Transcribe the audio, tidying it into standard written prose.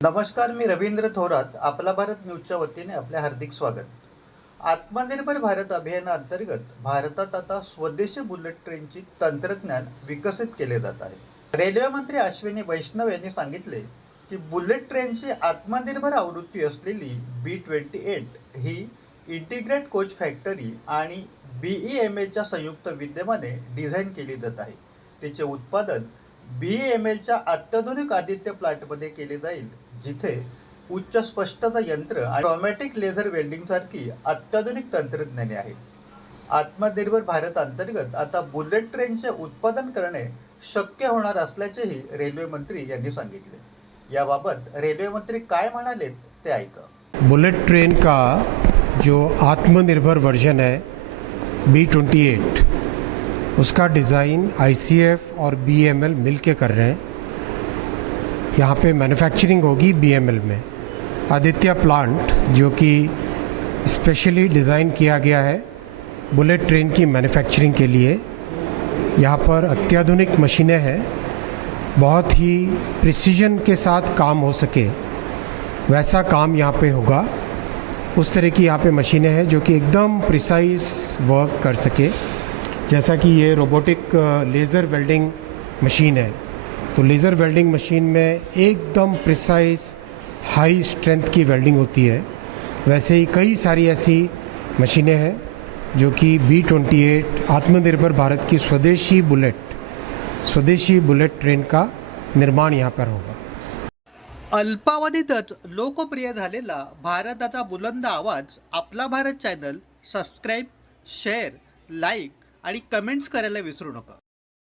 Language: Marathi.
नमस्कार, मी रवींद्र थोरात. आपला भारत न्यूजच्या वतीने आपले हार्दिक स्वागत. आत्मनिर्भर भारत अभियानाअंतर्गत भारतात आता स्वदेशी बुलेट ट्रेनची तंत्रज्ञान विकसित केले जात आहे. रेल्वे मंत्री अश्विनी वैष्णव यांनी सांगितले की बुलेट ट्रेनची आत्मनिर्भर आवृत्ती असलेली B28 ही इंटिग्रेट कोच फॅक्टरी आणि BEMLच्या संयुक्त विद्यमाने डिझाईन केली जात आहे. तिचे उत्पादन BEMLच्या अत्याधुनिक आदित्य प्लांटमध्ये केले जाईल, जिथे उच्च स्पष्टता यंत्र आणि ऑटोमॅटिक लेझर वेल्डिंग सारखी अत्याधुनिक तंत्रज्ञाने आहेत. आत्मनिर्भर भारत अंतर्गत आता बुलेट ट्रेनचे उत्पादन करणे शक्य होणार असल्याचेही रेल्वे मंत्री यांनी सांगितले. याबाबत रेल्वे मंत्री काय म्हणालेत ते ऐका. बुलेट ट्रेन का जो आत्मनिर्भर वर्जन है B28, उसका डिज़ाइन ICF और BEML मिल के कर रहे हैं. यहाँ पे मैन्युफैक्चरिंग होगी BEML में. आदित्य प्लांट जो कि स्पेशली डिज़ाइन किया गया है बुलेट ट्रेन की मैन्युफैक्चरिंग के लिए, यहाँ पर अत्याधुनिक मशीनें हैं. बहुत ही प्रिसीजन के साथ काम हो सके वैसा काम यहाँ पे होगा. उस तरह की यहाँ पे मशीनें हैं जो कि एकदम प्रिसाइज वर्क कर सके. जैसा कि ये रोबोटिक लेज़र वेल्डिंग मशीन है, तो लेज़र वेल्डिंग मशीन में एकदम प्रिसाइज हाई स्ट्रेंथ की वेल्डिंग होती है. वैसे ही कई सारी ऐसी मशीनें हैं जो कि B28 आत्मनिर्भर भारत की स्वदेशी बुलेट ट्रेन का निर्माण यहाँ पर होगा. अल्पावधीतच लोकप्रिय झालेला भारताचा बुलंद आवाज आपला Bharat channel subscribe, share, like आणि कमेंट्स करायला विसरू नका.